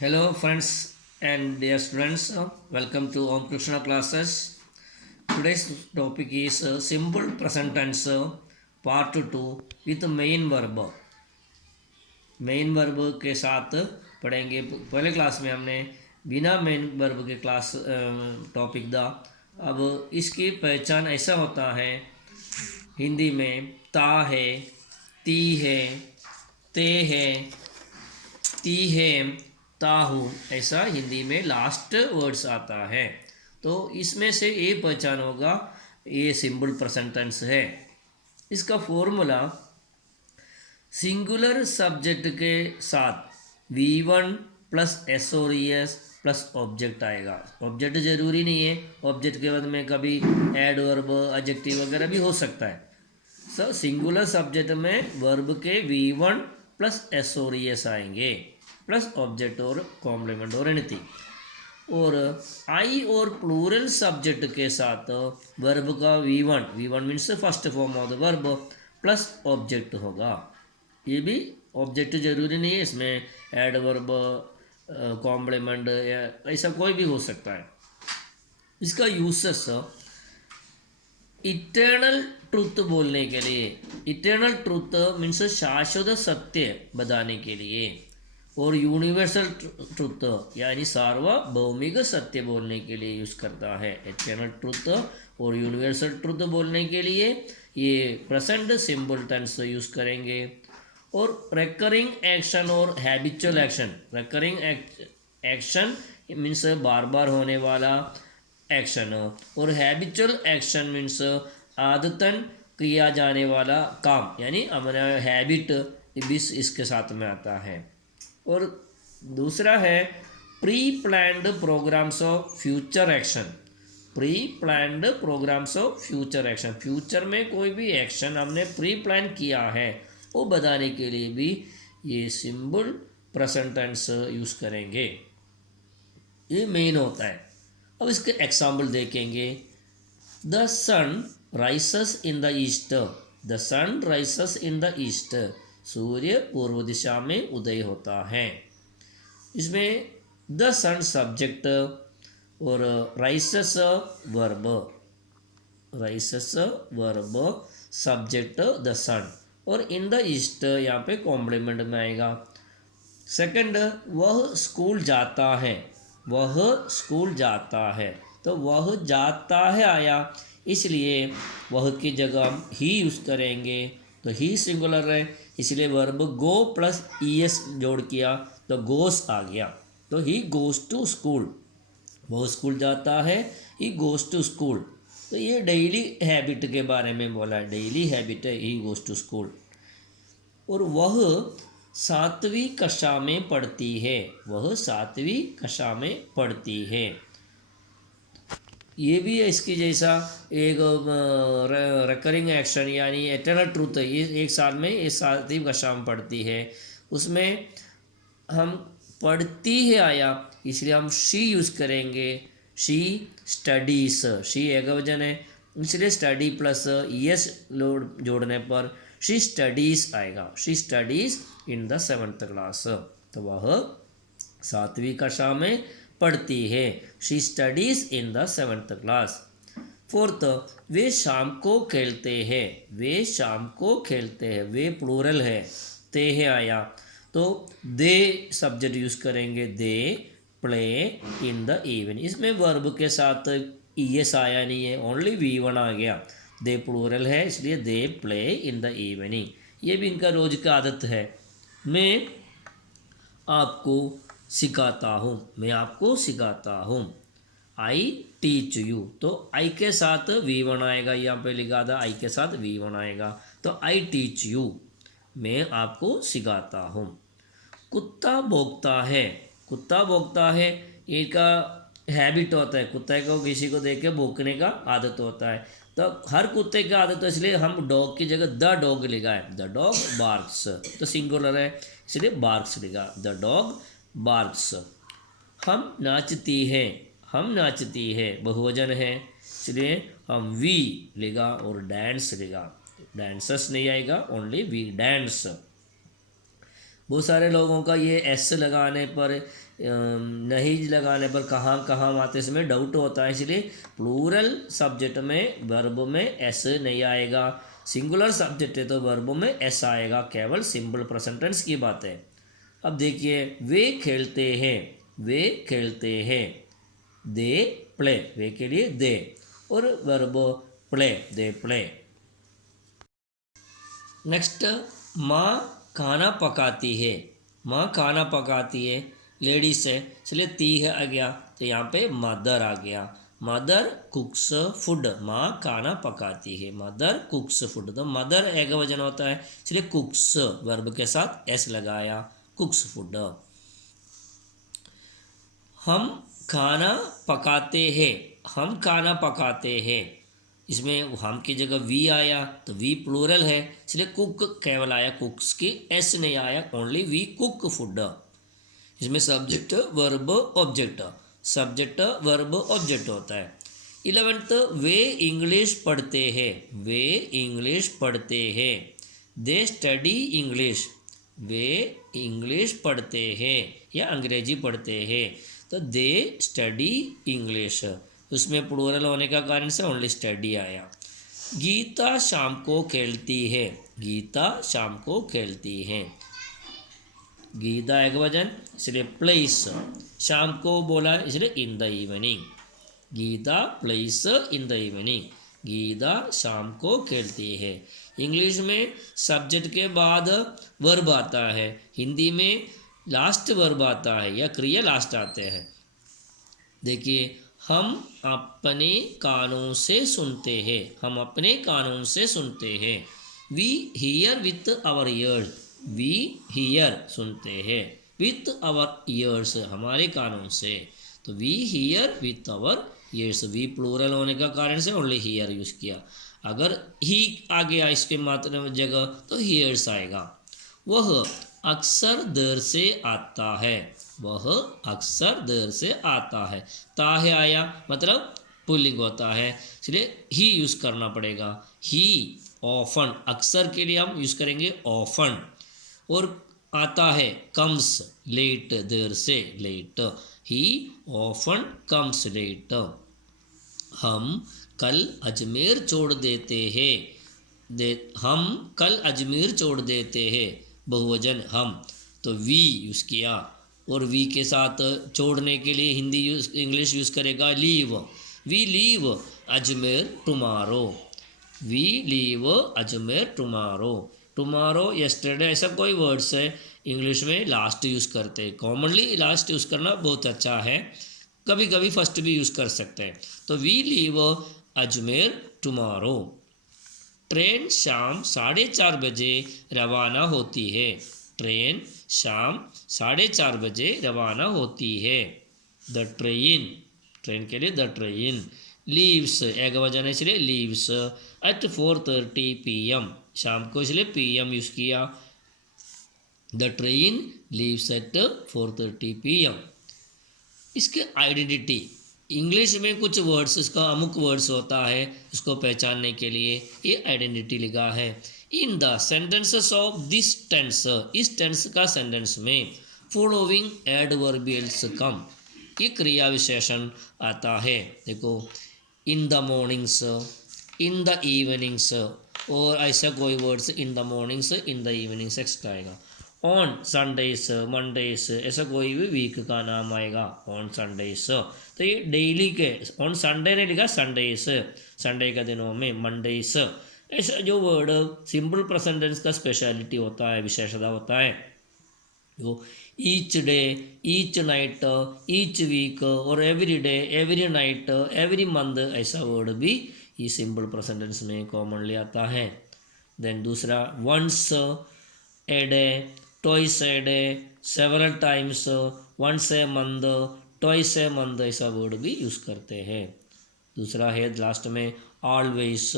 Hello, friends and dear students. Welcome to Om Krishna classes. Today's topic is simple present tense, part 2 with main verb. Main verb के साथ पढ़ेंगे। पहले class में हमने बिना main verb के class topic दा। अब इसकी पहचान ऐसा होता है हिंदी में ता है, ती है, ते है, ती है, ताहू, ऐसा हिंदी में लास्ट वर्ड्स आता है। तो इसमें से ये पहचान होगा ये सिंपल प्रेजेंट टेंस है। इसका फॉर्मूला सिंगुलर सब्जेक्ट के साथ V1 plus S plus object आएगा। ऑब्जेक्ट जरूरी नहीं है, ऑब्जेक्ट के बाद में कभी एड वर्ब एडजेक्टिव वगैरह भी हो सकता है। सो सिंगुलर सब्जेक्ट में वर्ब के V1 प्लस एस आएंगे प्लस ऑब्जेक्ट और कॉम्प्लीमेंट और एनीथिंग। और आई और प्लूरल सब्जेक्ट के साथ वर्ब का V1 means first form of the verb plus object होगा। ये भी ऑब्जेक्ट जरूरी नहीं है, इसमें एड वर्ब कॉम्प्लीमेंट या ऐसा कोई भी हो सकता है। इसका यूसेस इटर्नल ट्रुथ बोलने के लिए, इटर्नल ट्रुथ मीन्स शाश्वत सत्य बताने के लिए, और यूनिवर्सल ट्रुथ यानी सार्वभौमिक सत्य बोलने के लिए यूज़ करता है। इटर्नल ट्रुथ और यूनिवर्सल ट्रुथ बोलने के लिए ये प्रेजेंट सिंपल टेंस यूज़ करेंगे। और रेकरिंग एक्शन और habitual action, recurring action means बार बार होने वाला एक्शन, और हैबिचुअल एक्शन मीन्स आदतन किया जाने वाला काम, यानी हमारा हैबिट भी इसके साथ में आता है। और दूसरा है pre planned programs of future action. Pre planned programs of future action, future में कोई भी एक्शन हमने प्री प्लान किया है वो बताने के लिए भी ये सिंपल प्रेजेंट टेंस यूज़ करेंगे। ये मेन होता है। अब इसके एग्जाम्पल देखेंगे। The sun rises in the east, the sun rises in the east, सूर्य पूर्व दिशा में उदय होता है। इसमें द सन सब्जेक्ट और rises verb, rises verb subject the sun, और इन द ईस्ट यहाँ पे कॉम्प्लीमेंट में आएगा। सेकंड, वह स्कूल जाता है, वह स्कूल जाता है, तो वह जाता है आया, इसलिए वह की जगह हम ही यूज़ करेंगे। तो ही सिंगुलर है, इसलिए वर्ब गो प्लस ईएस जोड़ किया तो गोस आ गया। तो ही गोस टू स्कूल, वह स्कूल जाता है, ही गोस टू स्कूल। तो ये डेली हैबिट के बारे में बोला है, डेली हैबिट है ही गोस टू स्कूल। और वह 7वीं कक्षा में पढ़ती है, वह 7वीं कक्षा में पढ़ती है। ये भी है इसकी जैसा एक रिकरिंग एक्शन यानी एटर्नल ट्रूथ है। ये एक साल में ये 7वीं कक्षा में पढ़ती है, उसमें हम पढ़ती है आया, इसलिए हम शी यूज़ करेंगे। शी स्टडीज, शी एकवचन है, इसलिए स्टडी प्लस ईएस लोड जोड़ने पर शी स्टडीज आएगा। She studies in the 7th class, तो वह 7वीं कक्षा में पढ़ती है। She studies in the 7th class. Fourth, वे शाम को खेलते हैं, वे शाम को खेलते हैं, वे प्लूरल है, ते है आया, तो दे सब्जेक्ट यूज़ करेंगे। They play in the evening, इसमें वर्ब के साथ ईएस आया नहीं है, ओनली V1 आ गया। दे प्लूरल है, इसलिए they play in the evening. ये भी इनका रोज की आदत है। मैं आपको सिखाता हूँ, मैं आपको सिखाता हूँ। आई टीच यू, तो आई के साथ V1 आएगा, यहाँ पे लिखा था आई के साथ V1 आएगा, तो आई टीच यू, मैं आपको सिखाता हूँ। कुत्ता भौंकता है, कुत्ता भौंकता है, इनका हैबिट होता है, कुत्ते को किसी को देख के भौंकने का आदत होता है। तो हर कुत्ते की आदत है, इसलिए हम डॉग की जगह द डॉग लिखा है। द डॉग बार्क्स, तो सिंगुलर है इसलिए बार्क्स लिखा, द डॉग बार्क्स। हम नाचती हैं, हम नाचती है, बहुवचन है, इसलिए हम वी लिखा और डांस लिखा। डांसर्स नहीं आएगा, ओनली वी डांस। बहुत सारे लोगों का ये एस लगाने पर नहीं लगाने पर कहाँ कहाँ आते इसमें डाउट होता है, इसलिए प्लूरल सब्जेक्ट में वर्ब में एस नहीं आएगा, सिंगुलर सब्जेक्ट है तो वर्ब में एस आएगा, केवल सिंपल प्रेजेंट टेंस की बात है। अब देखिए, वे खेलते हैं, वे खेलते हैं, दे प्ले, वे के लिए दे, और verb play, they play. Next, माँ खाना पकाती है, माँ खाना पकाती है, लेडीज है, चलिए ती है आ गया तो यहाँ पे मदर आ गया, मदर कुक्स फूड, माँ खाना पकाती है, मदर कुक्स फूड, तो मदर एक वजन होता है, चलिए कुक्स वर्ब के साथ एस लगाया, कुक्स फूड। हम खाना पकाते हैं, हम खाना पकाते हैं, इसमें हम की जगह वी आया तो वी प्लूरल है, इसलिए कुक केवल आया, कुक्स की एस नहीं आया, ओनली वी कुक फूड। इसमें subject verb object, subject verb object होता है। 11th, वे इंग्लिश पढ़ते हैं, वे इंग्लिश पढ़ते हैं, they study English, way English पढ़ते हैं या अंग्रेजी पढ़ते हैं, तो दे स्टडी इंग्लिश, उसमें प्लूरल होने का कारण से ओनली स्टडी आया। गीता शाम को खेलती है, गीता शाम को खेलती है, गीता एक वजन इसलिए प्लेस, शाम को बोला इसलिए in the evening, Geeta plays in the evening, Geeta शाम को खेलती है। इंग्लिश में सब्जेक्ट के बाद वर्ब आता है, हिंदी में लास्ट वर्ब आता है या क्रिया लास्ट आते हैं। देखिए, हम अपने कानों से सुनते हैं, हम अपने कानों से सुनते हैं, we hear with our ears, we hear सुनते हैं, विथ आवर ईयर्स हमारे कानों से, तो we hear with our ears, we plural होने का कारण से ओनली हियर यूज़ किया, अगर ही आ गया इसके मात्र जगह तो हियर्स आएगा। वह अक्सर देर से आता है, वह अक्सर देर से आता है, ताहे आया मतलब पुल्लिंग होता है, इसलिए ही यूज़ करना पड़ेगा, ही ऑफन, अक्सर के लिए हम यूज़ करेंगे ऑफन, और आता है कम्स लेट, देर से late, he often comes late. हम कल अजमेर छोड़ देते हैं, हम कल अजमेर छोड़ देते हैं, बहुवचन हम, तो वी यूज़ किया, और वी के साथ छोड़ने के लिए हिंदी यूज़ इंग्लिश यूज़ करेगा leave, we leave Ajmer tomorrow, we leave Ajmer tomorrow, tomorrow yesterday ऐसा कोई वर्ड्स है इंग्लिश में लास्ट यूज़ करते हैं, कॉमनली लास्ट यूज़ करना बहुत अच्छा है, कभी कभी फर्स्ट भी यूज़ कर सकते हैं, तो we leave Ajmer tomorrow. Train शाम 4:30 बजे रवाना होती है, ट्रेन शाम 4:30 बजे रवाना होती है, द ट्रेन, ट्रेन के लिए द ट्रेन, लीव्स एक वजन है इसलिए लीव्स एट 4:30 PM, शाम को इसलिए PM यूज़ किया, the train leaves eight 4:30 PM। इसके आइडेंटिटी, इंग्लिश में कुछ वर्ड्स, इसका अमुक वर्ड्स होता है, इसको पहचानने के लिए ये आइडेंटिटी लिखा है। In the sentences of this tense, इस टेंस का सेंटेंस में फॉलोइंग एडवर्बियल्स कम, ये क्रिया विशेषण आता है, देखो in the mornings, in the evenings, और ऐसा कोई words in the mornings, in the evenings extra आएगा। ऑन संडेस, मंडेस, ऐसा कोई भी वीक का नाम आएगा ऑन संडेस, तो ये डेली के, ऑन संडे ने लिखा संडेस, संडे के दिनों में मंडेस, ऐसा जो वर्ड सिंपल प्रेजेंट टेंस का स्पेशलिटी होता है, विशेषता होता है, जो each day, each night, each week और every day, every night, every month, ऐसा वर्ड भी ये सिंपल प्रेजेंट टेंस में कॉमनली आता है। देन दूसरा once a day, twice a day, several times, once a month, twice a month, ऐसा word भी यूज़ करते हैं। दूसरा है लास्ट में always,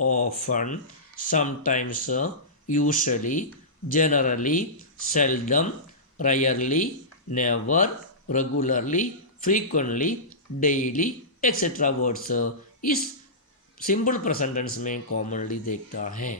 often, sometimes, usually, generally, seldom, rarely, never, regularly, frequently, daily, etcetera words इस simple present tense में commonly देखता है।